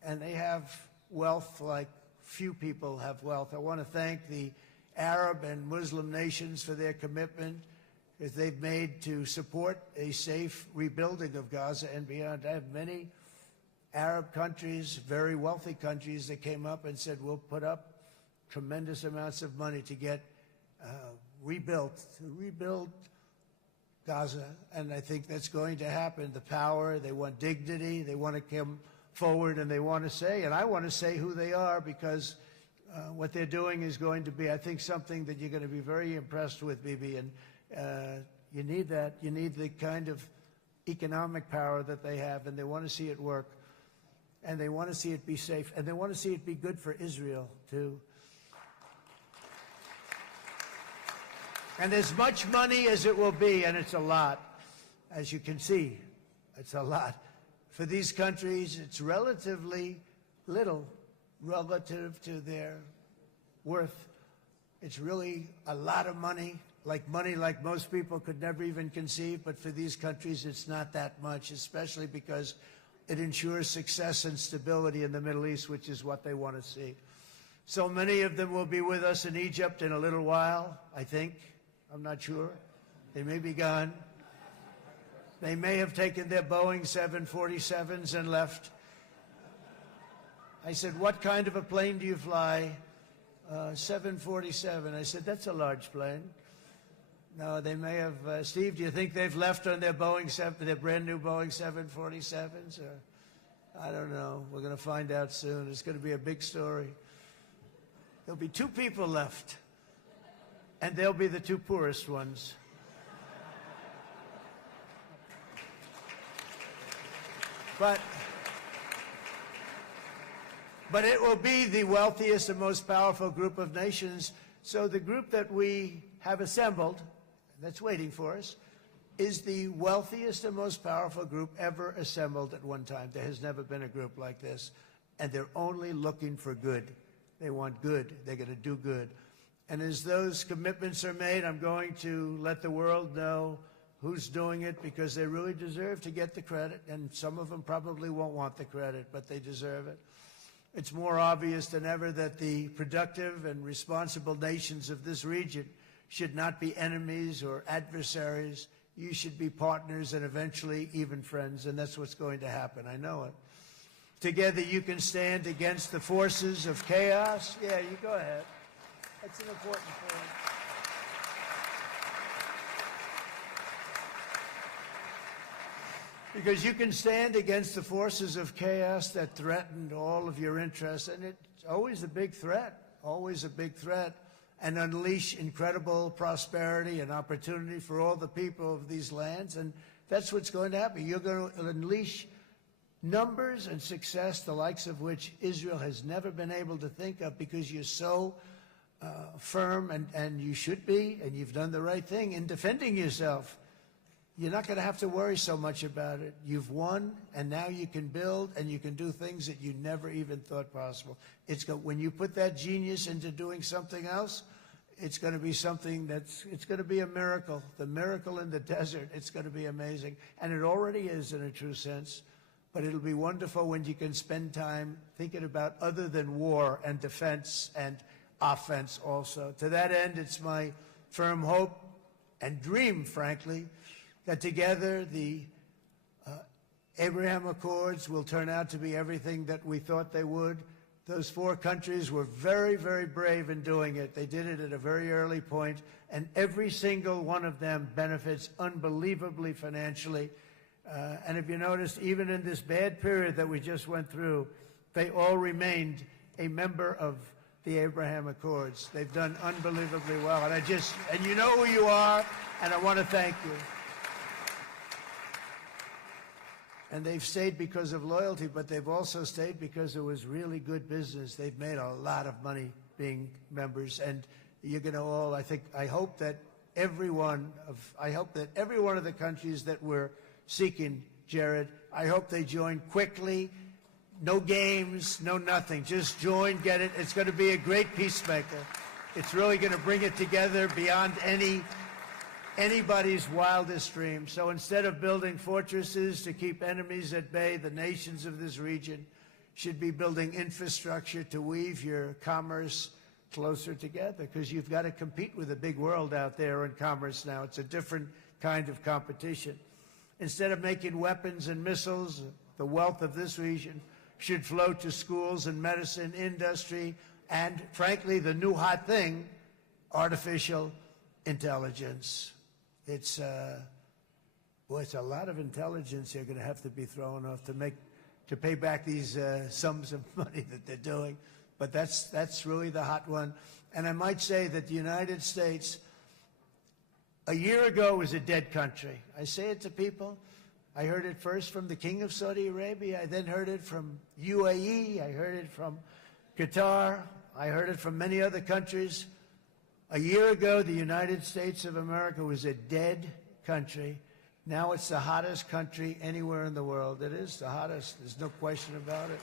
and they have wealth like few people have wealth. I want to thank the Arab and Muslim nations for their commitment that they've made to support a safe rebuilding of Gaza and beyond. I have many Arab countries, very wealthy countries, that came up and said, we'll put up tremendous amounts of money to get rebuild Gaza, and I think that's going to happen. The power, they want dignity, they want to come forward, and they want to say, and I want to say who they are, because what they're doing is going to be, I think, something that you're going to be very impressed with, Bibi, and you need that. You need the kind of economic power that they have, and they want to see it work, and they want to see it be safe, and they want to see it be good for Israel, too. And as much money as it will be, and it's a lot, as you can see, it's a lot. For these countries, it's relatively little relative to their worth. It's really a lot of money like most people could never even conceive, but for these countries, it's not that much, especially because it ensures success and stability in the Middle East, which is what they want to see. So many of them will be with us in Egypt in a little while, I think. I'm not sure. They may be gone. They may have taken their Boeing 747s and left. I said, what kind of a plane do you fly? 747. I said, that's a large plane. No, they may have. Steve, do you think they've left on their their brand new Boeing 747s? Or, I don't know. We're going to find out soon. It's going to be a big story. There'll be 2 people left. And they'll be the 2 poorest ones. But it will be the wealthiest and most powerful group of nations. So the group that we have assembled, that's waiting for us, is the wealthiest and most powerful group ever assembled at one time. There has never been a group like this. And they're only looking for good. They want good. They're going to do good. And as those commitments are made, I'm going to let the world know who's doing it, because they really deserve to get the credit. And some of them probably won't want the credit, but they deserve it. It's more obvious than ever that the productive and responsible nations of this region should not be enemies or adversaries. You should be partners and eventually even friends, and that's what's going to happen. I know it. Together you can stand against the forces of chaos. Yeah, you go ahead. That's an important point. Because you can stand against the forces of chaos that threaten all of your interests, and it's always a big threat, and unleash incredible prosperity and opportunity for all the people of these lands, and that's what's going to happen. You're going to unleash numbers and success, the likes of which Israel has never been able to think of, because you're so firm, and you should be, and you've done the right thing in defending yourself. You're not going to have to worry so much about it. You've won, and now you can build, and you can do things that you never even thought possible. When you put that genius into doing something else, it's going to be something it's going to be a miracle. The miracle in the desert, it's going to be amazing. And it already is in a true sense. But it'll be wonderful when you can spend time thinking about other than war and defense and offense also. To that end, it's my firm hope and dream, frankly, that together the Abraham Accords will turn out to be everything that we thought they would. Those 4 countries were very, very brave in doing it. They did it at a very early point, and every single one of them benefits unbelievably financially. And if you noticed, even in this bad period that we just went through, they all remained a member of the Abraham Accords. They've done unbelievably well. And you know who you are, and I want to thank you. And they've stayed because of loyalty, but they've also stayed because it was really good business. They've made a lot of money being members, and you're going to all, I hope that every one of the countries that we're seeking, Jared, I hope they join quickly. No games, no nothing. Just join, get it. It's going to be a great peacemaker. It's really going to bring it together beyond anybody's wildest dream. So instead of building fortresses to keep enemies at bay, the nations of this region should be building infrastructure to weave your commerce closer together, because you've got to compete with the big world out there in commerce now. It's a different kind of competition. Instead of making weapons and missiles, the wealth of this region should flow to schools and medicine, industry, and, frankly, the new hot thing, artificial intelligence. It's a lot of intelligence you're going to have to be throwing off to pay back these sums of money that they're doing. But that's really the hot one. And I might say that the United States, a year ago, was a dead country. I say it to people. I heard it first from the King of Saudi Arabia. I then heard it from UAE. I heard it from Qatar. I heard it from many other countries. A year ago, the United States of America was a dead country. Now it's the hottest country anywhere in the world. It is the hottest. There's no question about it.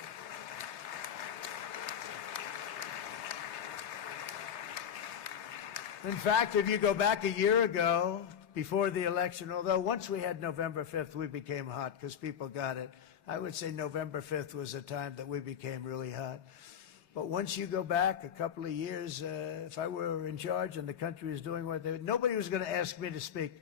In fact, if you go back a year ago, before the election, although once we had November 5th, we became hot because people got it. I would say November 5th was a time that we became really hot. But once you go back a couple of years, if I were in charge and the country was doing what they were, nobody was going to ask me to speak.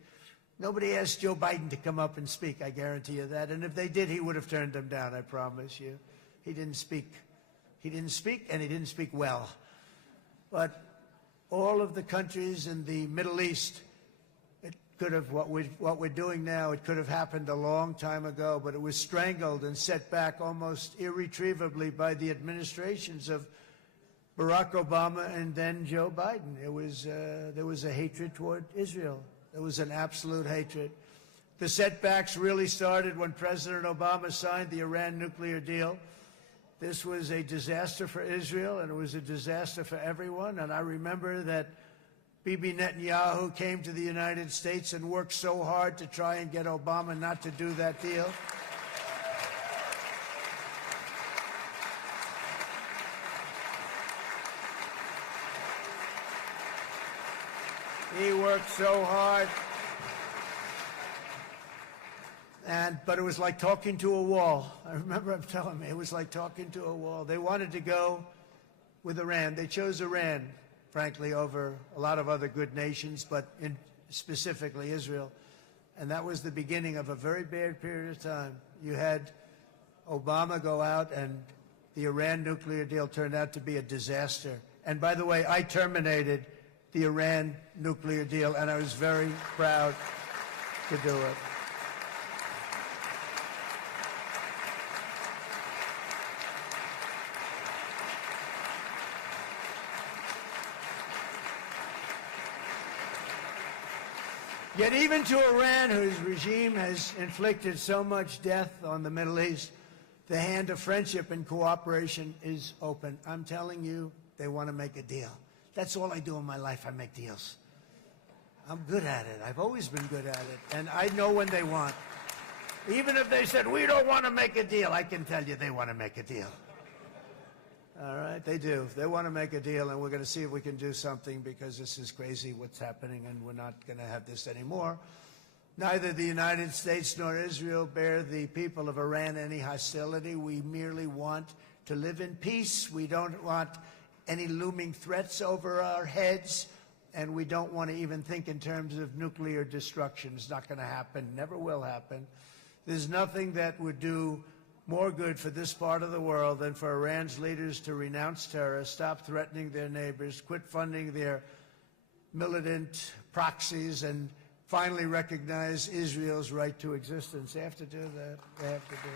Nobody asked Joe Biden to come up and speak, I guarantee you that. And if they did, he would have turned them down, I promise you. He didn't speak. He didn't speak, and he didn't speak well. But all of the countries in the Middle East, it could have, what we're doing now, it could have happened a long time ago, but it was strangled and set back almost irretrievably by the administrations of Barack Obama and then Joe Biden. There was a hatred toward Israel. There was an absolute hatred. The setbacks really started when President Obama signed the Iran nuclear deal. This was a disaster for Israel, and it was a disaster for everyone. And I remember that Bibi Netanyahu came to the United States and worked so hard to try and get Obama not to do that deal. He worked so hard. But it was like talking to a wall. I remember him telling me it was like talking to a wall. They wanted to go with Iran. They chose Iran, frankly, over a lot of other good nations, but specifically Israel. And that was the beginning of a very bad period of time. You had Obama go out, and the Iran nuclear deal turned out to be a disaster. And by the way, I terminated the Iran nuclear deal, and I was very proud to do it. Yet even to Iran, whose regime has inflicted so much death on the Middle East, the hand of friendship and cooperation is open. I'm telling you, they want to make a deal. That's all I do in my life. I make deals. I'm good at it. I've always been good at it. And I know when they want. Even if they said, we don't want to make a deal, I can tell you they want to make a deal. All right, they do. They want to make a deal, and we're going to see if we can do something, because this is crazy what's happening, and we're not going to have this anymore. Neither the United States nor Israel bear the people of Iran any hostility. We merely want to live in peace. We don't want any looming threats over our heads, and we don't want to even think in terms of nuclear destruction. It's not going to happen, never will happen. There's nothing that would do more good for this part of the world than for Iran's leaders to renounce terror, stop threatening their neighbors, quit funding their militant proxies, and finally recognize Israel's right to existence. They have to do that. They have to do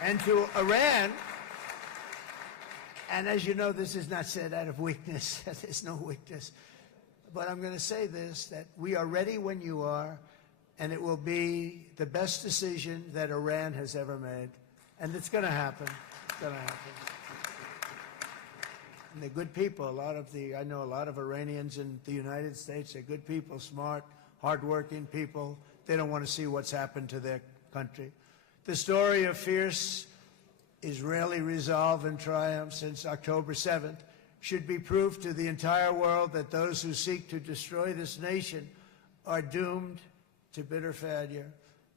that. And to Iran, and as you know, this is not said out of weakness. There's no weakness. But I'm going to say this, that we are ready when you are, and it will be the best decision that Iran has ever made. And it's going to happen. It's going to happen. And they're good people. I know a lot of Iranians in the United States. They're good people, smart, hardworking people. They don't want to see what's happened to their country. The story of fierce Israeli resolve and triumph since October 7th should be proof to the entire world that those who seek to destroy this nation are doomed to bitter failure.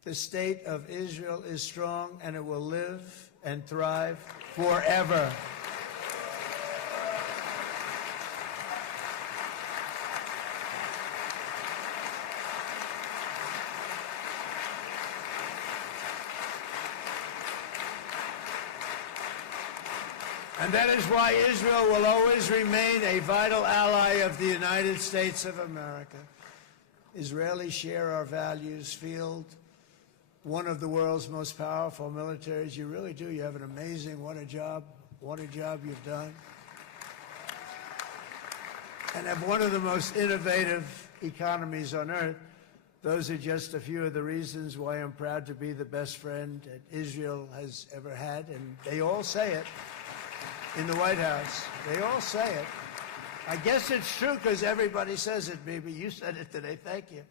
The state of Israel is strong, and it will live and thrive forever. And that is why Israel will always remain a vital ally of the United States of America. Israelis share our values, field one of the world's most powerful militaries. You really do. You have an amazing, what a job you've done. And have one of the most innovative economies on earth. Those are just a few of the reasons why I'm proud to be the best friend that Israel has ever had. And they all say it in the White House. They all say it. I guess it's true because everybody says it, Bibi. You said it today. Thank you.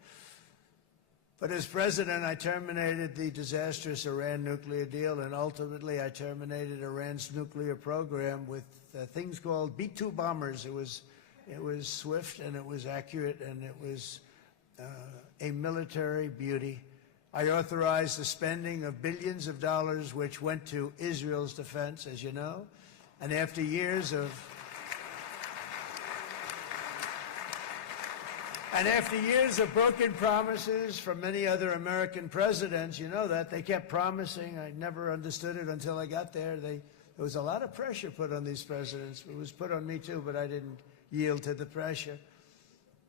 But as president, I terminated the disastrous Iran nuclear deal, and ultimately I terminated Iran's nuclear program with things called B-2 bombers. It was swift, and it was accurate, and it was a military beauty. I authorized the spending of billions of dollars, which went to Israel's defense, as you know. And after years of broken promises from many other American presidents, you know that, they kept promising. I never understood it until I got there. There was a lot of pressure put on these presidents. It was put on me too, but I didn't yield to the pressure.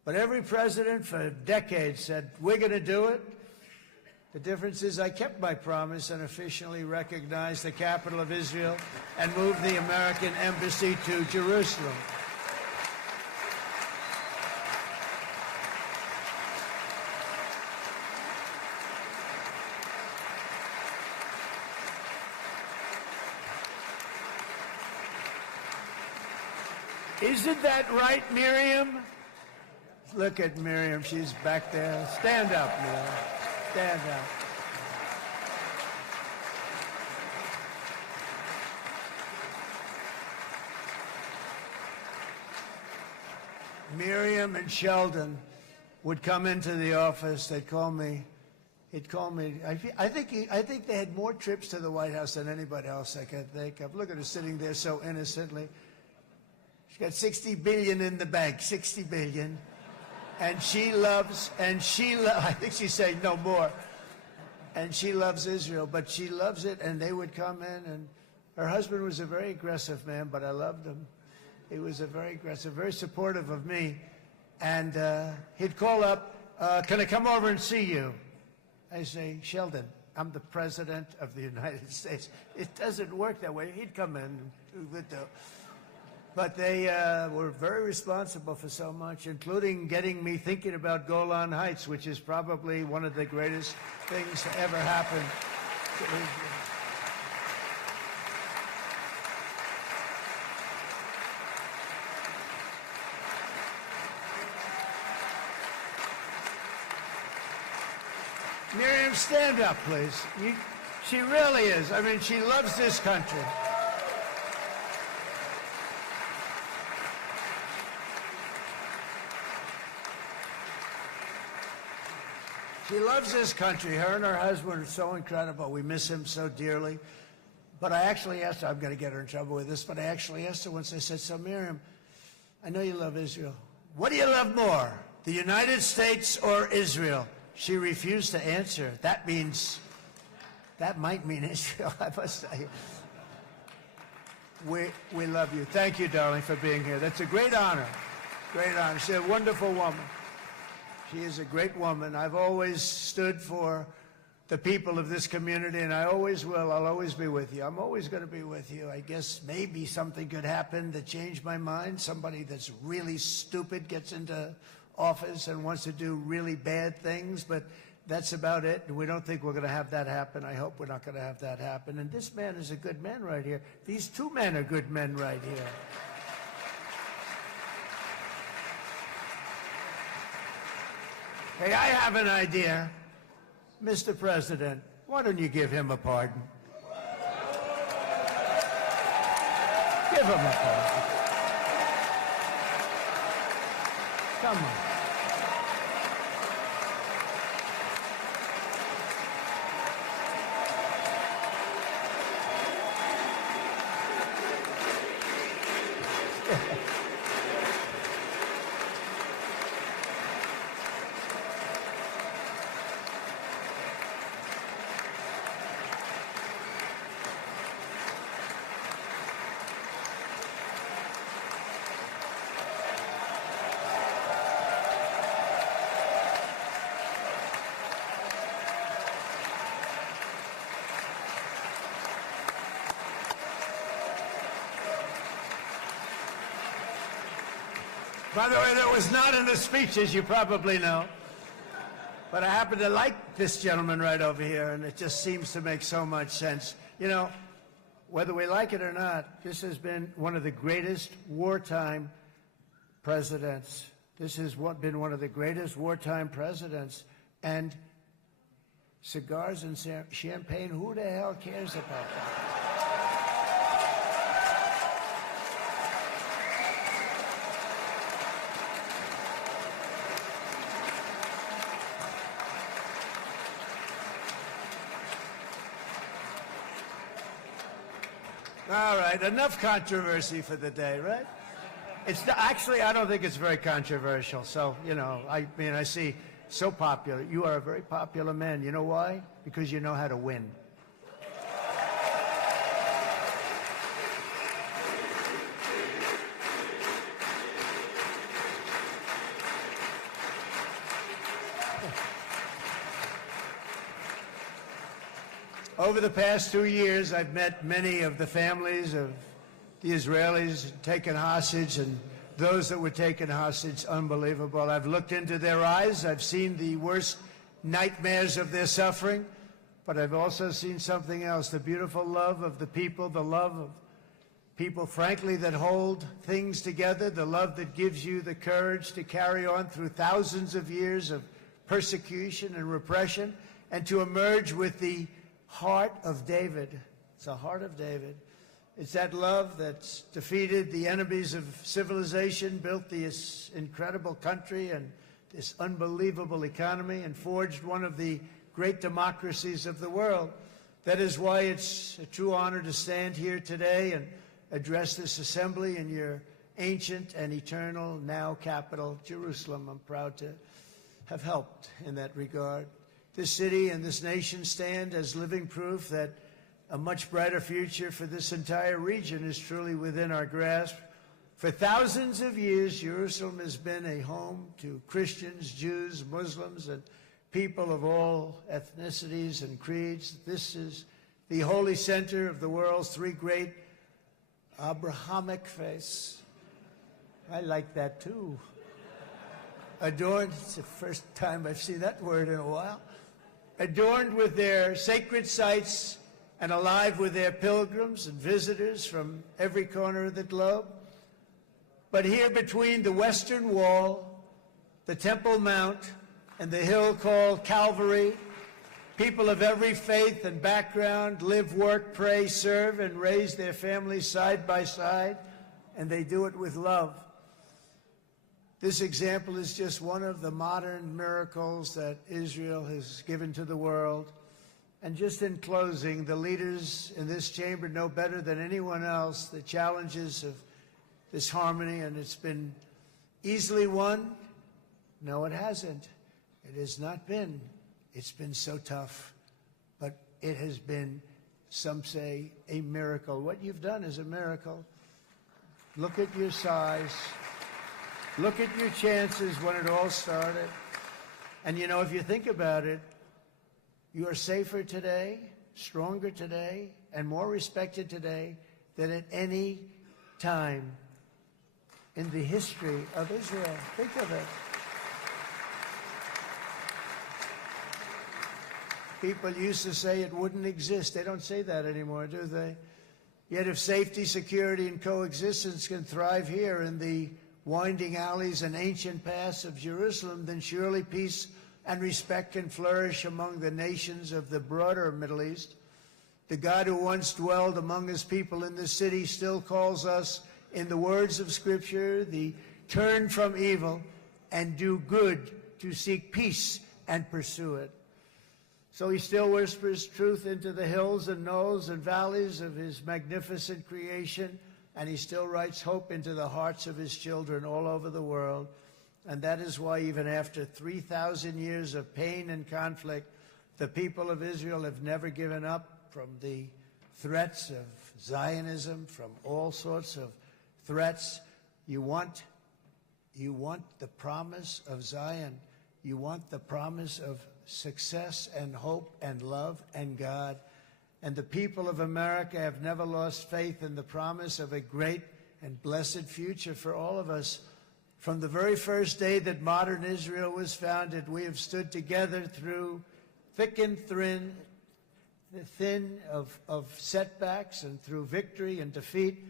But every president for decades said, we're going to do it. The difference is I kept my promise and officially recognized the capital of Israel and moved the American embassy to Jerusalem. Isn't that right, Miriam? Look at Miriam. She's back there. Stand up, Miriam. Stand up. Miriam and Sheldon would come into the office. They'd call me. He'd call me. I think they had more trips to the White House than anybody else I can think of. Look at her sitting there so innocently. She's got $60 billion in the bank. $60 billion. And I think she's saying no more. And she loves Israel, but she loves it, and they would come in, and her husband was a very aggressive man, but I loved him. He was a very aggressive, very supportive of me. And he'd call up, can I come over and see you? I say, Sheldon, I'm the president of the United States. It doesn't work that way. He'd come in. But they were very responsible for so much, including getting me thinking about Golan Heights, which is probably one of the greatest things to ever happen to Israel. Miriam, stand up, please. She really is. I mean, she loves this country. She loves this country. Her and her husband are so incredible. We miss him so dearly. But I actually asked her, I'm going to get her in trouble with this, but I actually asked her once, I said, so Miriam, I know you love Israel. What do you love more, the United States or Israel? She refused to answer. That might mean Israel, I must say. We love you. Thank you, darling, for being here. That's a great honor. Great honor. She's a wonderful woman. She is a great woman. I've always stood for the people of this community, and I always will. I'll always be with you. I'm always going to be with you. I guess maybe something could happen to change my mind. Somebody that's really stupid gets into office and wants to do really bad things, but that's about it. And we don't think we're going to have that happen. I hope we're not going to have that happen. And this man is a good man right here. These two men are good men right here. Hey, I have an idea. Mr. President, why don't you give him a pardon? Give him a pardon. Come on. By the way, that was not in the speech, as you probably know. But I happen to like this gentleman right over here, and it just seems to make so much sense. You know, whether we like it or not, this has been one of the greatest wartime presidents. This has been one of the greatest wartime presidents. And cigars and champagne, who the hell cares about that? All right, enough controversy for the day, right? Actually, I don't think it's very controversial. So, you know, I mean, I see so popular. You are a very popular man. You know why? Because you know how to win. Over the past 2 years, I've met many of the families of the Israelis taken hostage and those that were taken hostage. Unbelievable. I've looked into their eyes. I've seen the worst nightmares of their suffering, but I've also seen something else, the beautiful love of the people, the love of people, frankly, that hold things together, the love that gives you the courage to carry on through thousands of years of persecution and repression and to emerge with the heart of David. It's the heart of David. It's that love that's defeated the enemies of civilization, built this incredible country and this unbelievable economy, and forged one of the great democracies of the world. That is why it's a true honor to stand here today and address this assembly in your ancient and eternal now capital, Jerusalem. I'm proud to have helped in that regard. This city and this nation stand as living proof that a much brighter future for this entire region is truly within our grasp. For thousands of years, Jerusalem has been a home to Christians, Jews, Muslims, and people of all ethnicities and creeds. This is the holy center of the world's three great Abrahamic faiths, I like that too. Adorned, it's the first time I've seen that word in a while. Adorned with their sacred sites and alive with their pilgrims and visitors from every corner of the globe. But here between the Western Wall, the Temple Mount, and the hill called Calvary, people of every faith and background live, work, pray, serve, and raise their families side by side, and they do it with love. This example is just one of the modern miracles that Israel has given to the world. And just in closing, the leaders in this chamber know better than anyone else the challenges of this harmony, and it's been easily won. No, it hasn't. It has not been. It's been so tough, but it has been, some say, a miracle. What you've done is a miracle. Look at your size. Look at your chances when it all started. And you know, if you think about it, you are safer today, stronger today, and more respected today than at any time in the history of Israel. Think of it. People used to say it wouldn't exist. They don't say that anymore, do they? Yet if safety, security, and coexistence can thrive here in the winding alleys and ancient paths of Jerusalem, then surely peace and respect can flourish among the nations of the broader Middle East. The God who once dwelled among his people in this city still calls us, in the words of Scripture, the turn from evil and do good, to seek peace and pursue it. So he still whispers truth into the hills and knolls and valleys of his magnificent creation, and he still writes hope into the hearts of his children all over the world. And that is why even after 3,000 years of pain and conflict, the people of Israel have never given up from the threats of Zionism, from all sorts of threats. You want the promise of Zion. You want the promise of success and hope and love and God. And the people of America have never lost faith in the promise of a great and blessed future for all of us. From the very first day that modern Israel was founded, we have stood together through thick and thin of setbacks, and through victory and defeat,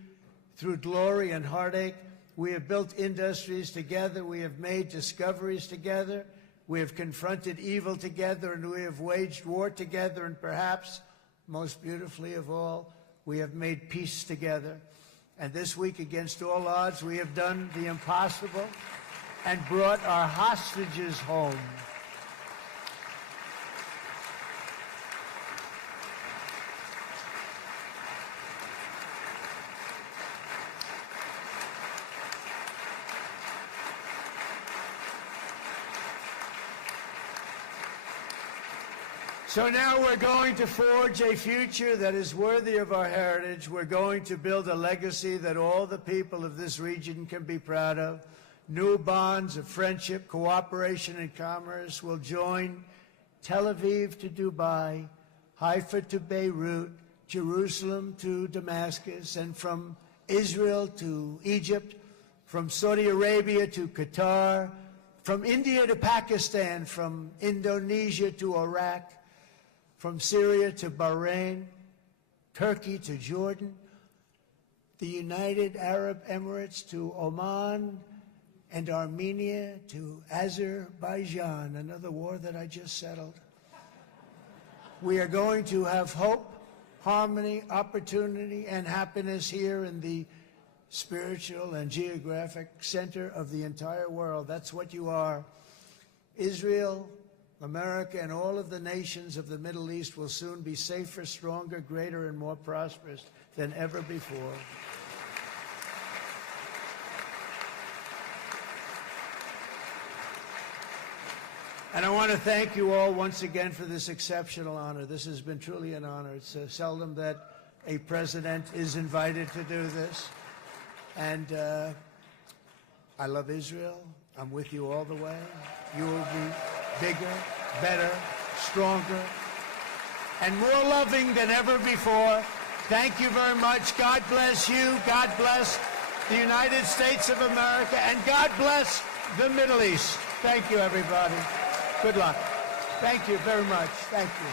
through glory and heartache. We have built industries together. We have made discoveries together. We have confronted evil together, and we have waged war together, and perhaps most beautifully of all, we have made peace together. And this week, against all odds, we have done the impossible and brought our hostages home. So now we're going to forge a future that is worthy of our heritage. We're going to build a legacy that all the people of this region can be proud of. New bonds of friendship, cooperation, and commerce will join Tel Aviv to Dubai, Haifa to Beirut, Jerusalem to Damascus, and from Israel to Egypt, from Saudi Arabia to Qatar, from India to Pakistan, from Indonesia to Iraq, from Syria to Bahrain, Turkey to Jordan, the United Arab Emirates to Oman, and Armenia to Azerbaijan, another war that I just settled. We are going to have hope, harmony, opportunity, and happiness here in the spiritual and geographic center of the entire world. That's what you are. Israel, America, and all of the nations of the Middle East will soon be safer, stronger, greater, and more prosperous than ever before. And I want to thank you all once again for this exceptional honor. This has been truly an honor. It's seldom that a president is invited to do this. And I love Israel. I'm with you all the way. You will be bigger, better, stronger, and more loving than ever before. Thank you very much. God bless you. God bless the United States of America, and God bless the Middle East. Thank you, everybody. Good luck. Thank you very much. Thank you.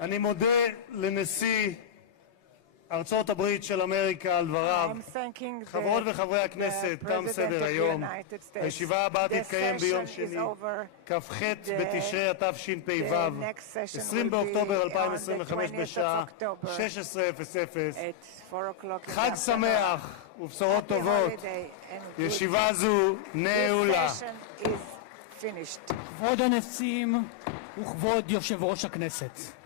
אני מודה לנשיא ארצות הברית של אמריקה על דבריו. חברות וחברי הכנסת, תם סדר היום. הישיבה הבאה תתקיים ביום שני, כ"ח בתשרי התשפ"ו, 20 באוקטובר 2025 בשעה 16:00. חג שמח ובשורות טובות. ישיבה זו נעולה. כבוד הנשיאים וכבוד יושב ראש הכנסת.